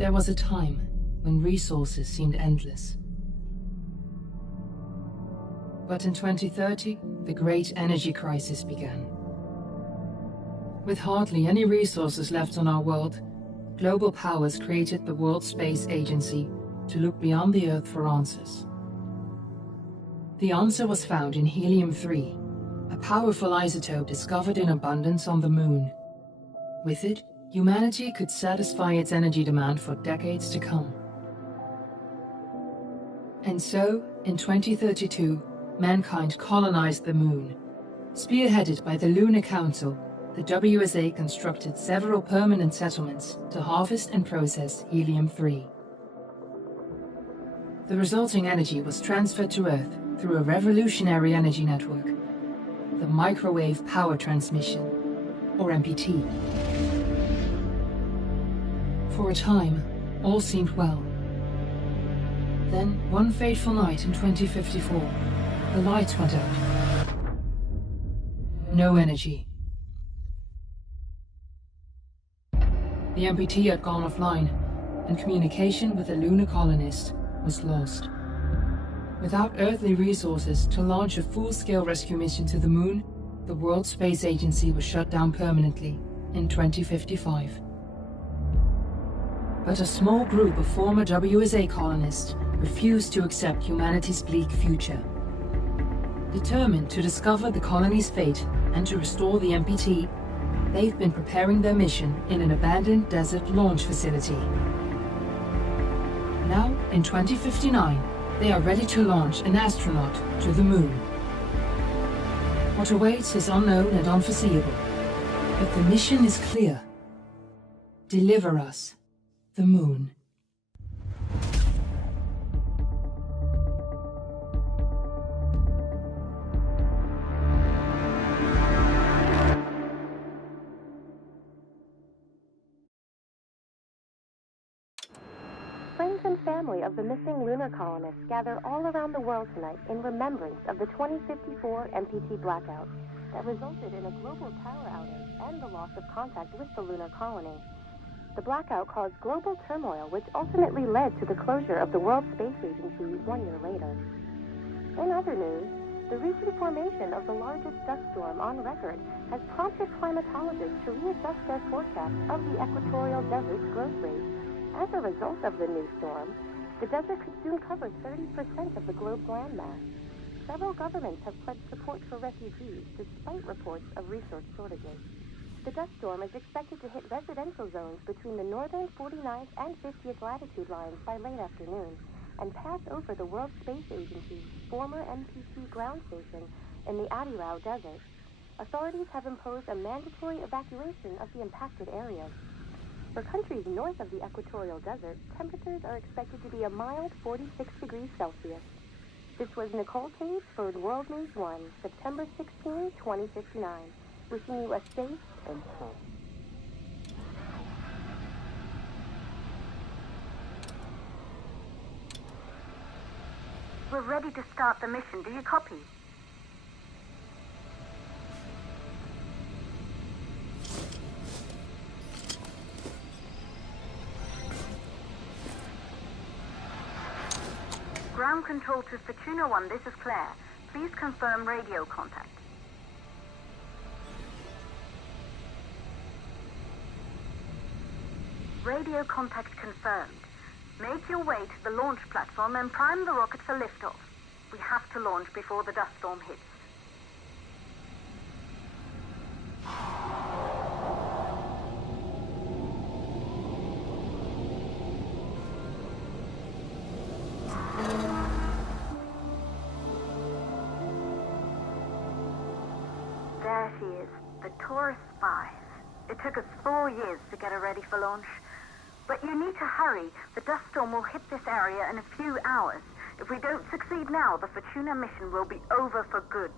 There was a time when resources seemed endless. But in 2030, the great energy crisis began. With hardly any resources left on our world, global powers created the World Space Agency to look beyond the Earth for answers. The answer was found in helium-3, a powerful isotope discovered in abundance on the Moon. With it, humanity could satisfy its energy demand for decades to come. And so, in 2032, mankind colonized the Moon. Spearheaded by the Lunar Council, the WSA constructed several permanent settlements to harvest and process helium-3. The resulting energy was transferred to Earth through a revolutionary energy network, the Microwave Power Transmission, or MPT. For a time, all seemed well. Then, one fateful night in 2054, the lights went out. No energy. The MPT had gone offline, and communication with the lunar colonist was lost. Without earthly resources to launch a full-scale rescue mission to the Moon, the World Space Agency was shut down permanently in 2055. But a small group of former WSA colonists refused to accept humanity's bleak future. Determined to discover the colony's fate and to restore the MPT, they've been preparing their mission in an abandoned desert launch facility. Now, in 2059, they are ready to launch an astronaut to the Moon. What awaits is unknown and unforeseeable, but the mission is clear. Deliver us the Moon. Friends and family of the missing lunar colonists gather all around the world tonight in remembrance of the 2054 MPT blackout that resulted in a global power outage and the loss of contact with the lunar colony. The blackout caused global turmoil, which ultimately led to the closure of the World Space Agency 1 year later. In other news, the recent formation of the largest dust storm on record has prompted climatologists to readjust their forecast of the equatorial desert's growth rate. As a result of the new storm, the desert could soon cover 30% of the globe's landmass. Several governments have pledged support for refugees despite reports of resource shortages. The dust storm is expected to hit residential zones between the northern 49th and 50th latitude lines by late afternoon and pass over the World Space Agency's former MPT ground station in the Adirau Desert. Authorities have imposed a mandatory evacuation of the impacted areas. For countries north of the equatorial desert, temperatures are expected to be a mild 46 degrees Celsius. This was Nicole Page for World News 1, September 16, 2059. Wishing you a safe and home. We're ready to start the mission. Do you copy? Ground control to Fortuna 1, this is Claire. Please confirm radio contact. Radio contact confirmed. Make your way to the launch platform and prime the rocket for liftoff. We have to launch before the dust storm hits. There she is, the Taurus 5. It took us 4 years to get her ready for launch. But you need to hurry. The dust storm will hit this area in a few hours. If we don't succeed now, the Fortuna mission will be over for good.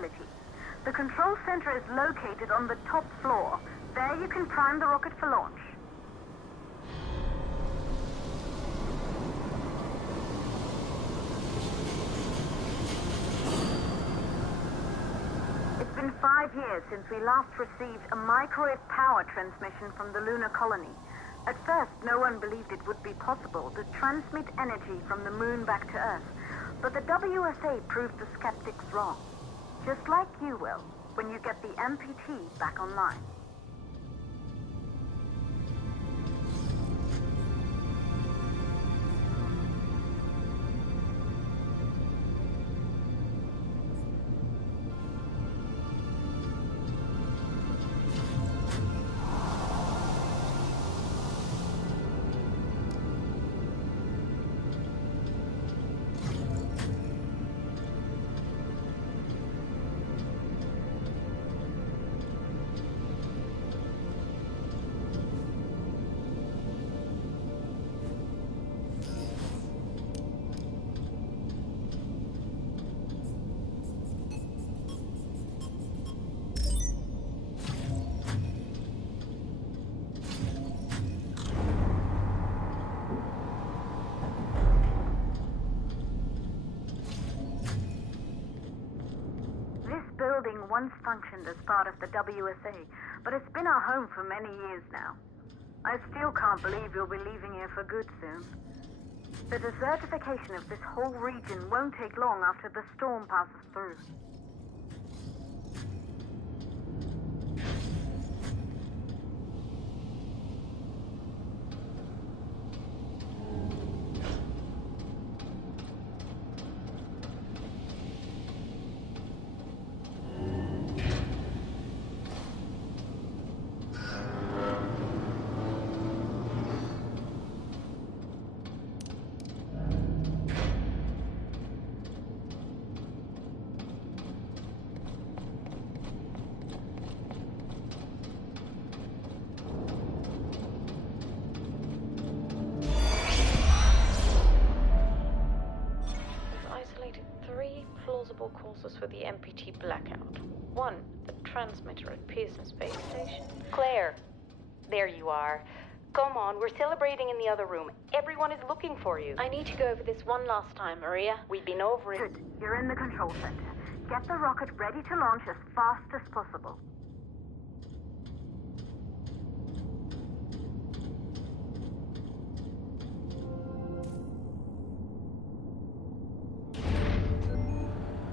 facility. The control center is located on the top floor. There you can prime the rocket for launch. It's been 5 years since we last received a microwave power transmission from the lunar colony. At first, no one believed it would be possible to transmit energy from the moon back to Earth. But the WSA proved the skeptics wrong. Just like you will, when you get the MPT back online. Building once functioned as part of the WSA, but it's been our home for many years now. I still can't believe you'll be leaving here for good soon. The desertification of this whole region won't take long after the storm passes through. Causes for the MPT blackout. 1, the transmitter at Pearson Space Station. Claire, there you are. Come on, we're celebrating in the other room. Everyone is looking for you. I need to go over this one last time, Maria. We've been over it. Good. You're in the control center. Get the rocket ready to launch as fast as possible.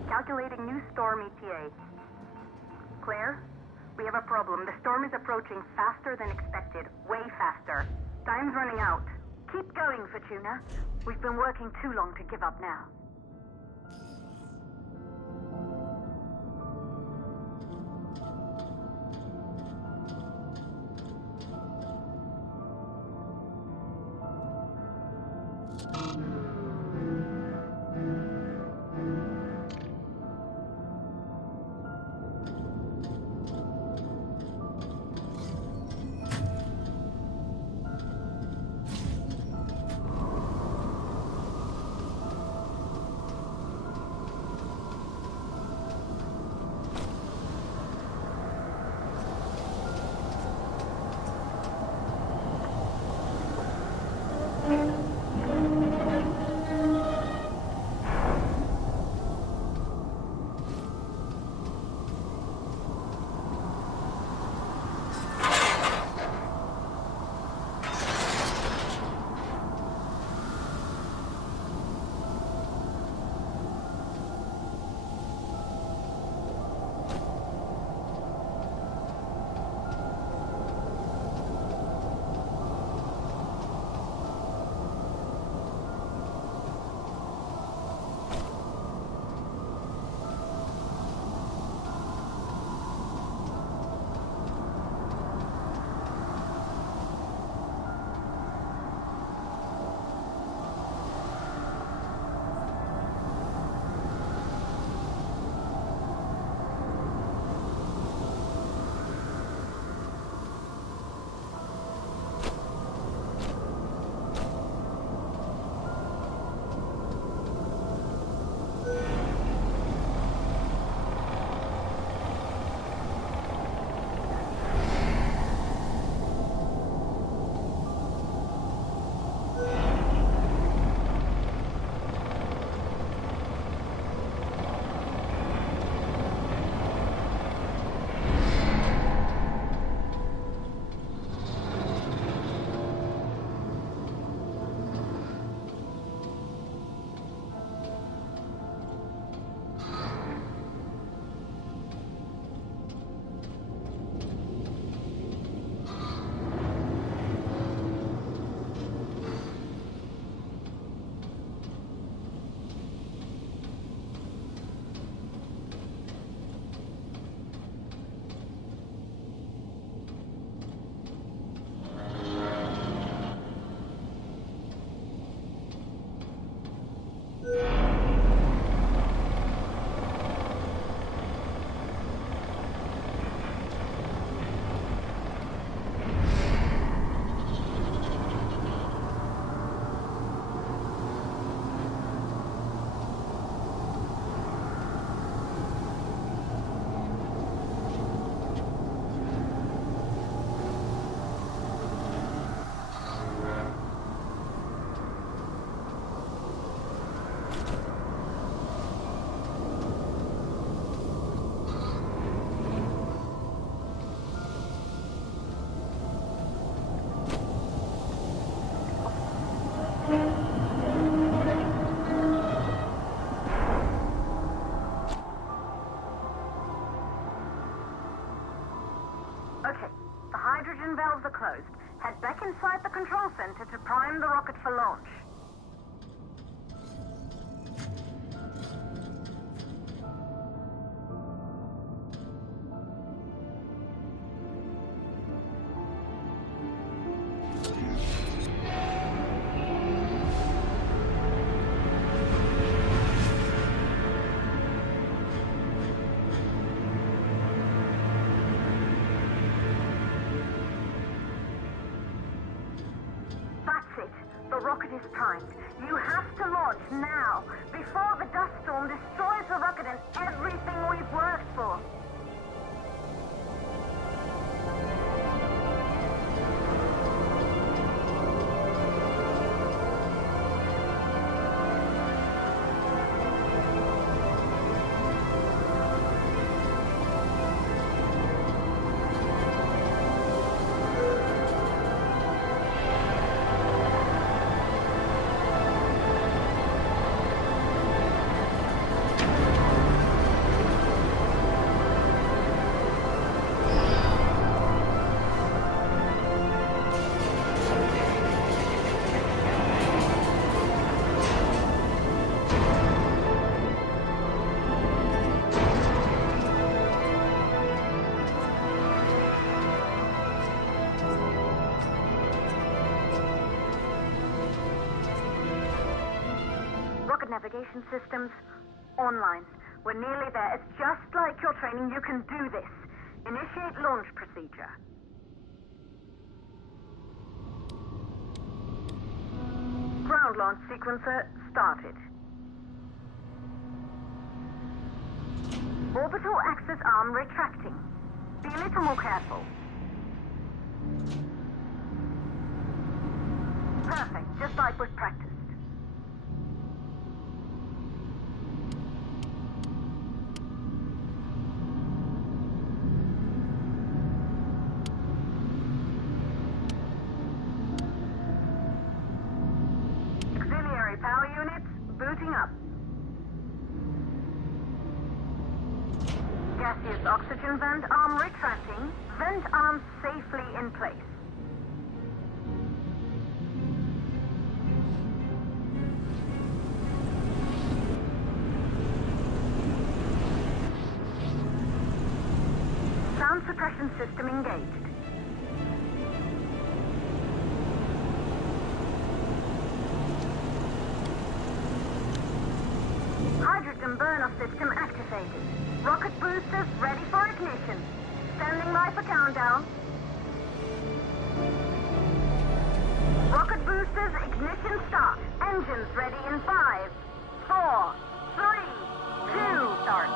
Calculating new storm ETA. Claire, we have a problem. The storm is approaching faster than expected. Way faster. Time's running out. Keep going, Fortuna. We've been working too long to give up now. Okay, the hydrogen valves are closed. Head back inside the control center to prime the rocket for launch. The rocket is primed. You have to launch now, before the dust storm destroys the rocket and everything we've worked for. Navigation systems online. We're nearly there. It's just like your training. You can do this. Initiate launch procedure. Ground launch sequencer started. Orbital axis arm retracting. Be a little more careful. Perfect, just like we've practiced. Power units booting up. Gaseous oxygen vent arm retracting. Vent arm safely in place. Sound suppression system engaged. Hydrogen burn-off system activated. Rocket boosters ready for ignition. Standing by for countdown. Rocket boosters ignition start. Engines ready in 5, 4, 3, 2, start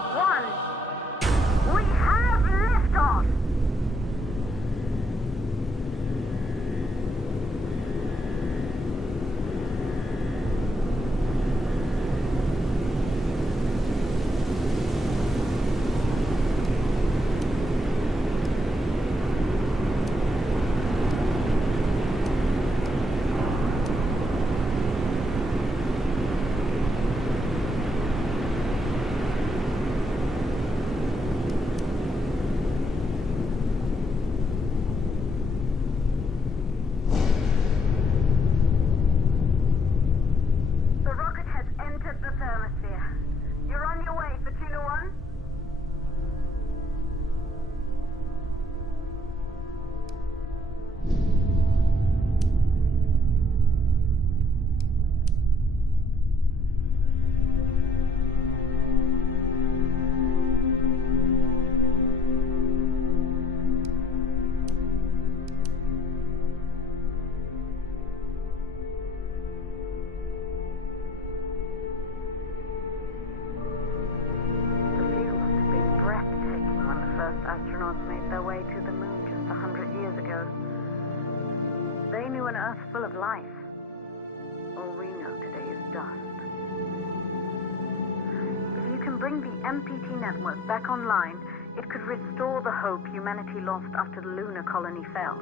1. We have liftoff! You're on your way for Tuna 1. Astronauts made their way to the moon just 100 years ago. They knew an Earth full of life. All we know today is dust. If you can bring the MPT network back online, it could restore the hope humanity lost after the lunar colony fell.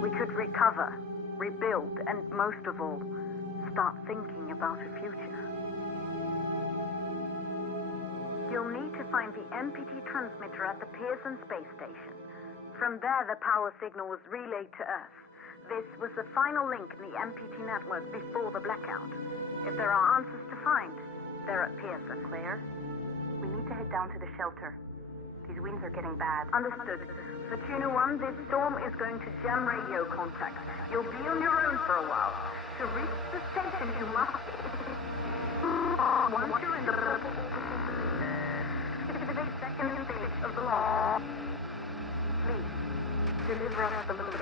We could recover, rebuild, and most of all, start thinking about a future. You'll need to find the MPT transmitter at the Pearson space station. From there, the power signal was relayed to Earth. This was the final link in the MPT network before the blackout. If there are answers to find, they're at Pearson. Claire, we need to head down to the shelter. These winds are getting bad. Understood. For Tuna 1, this storm is going to jam radio contacts. You'll be on your own for a while. To reach the station, you must... Once you're in the... 58 second stage of the launch. Please, deliver us the loop.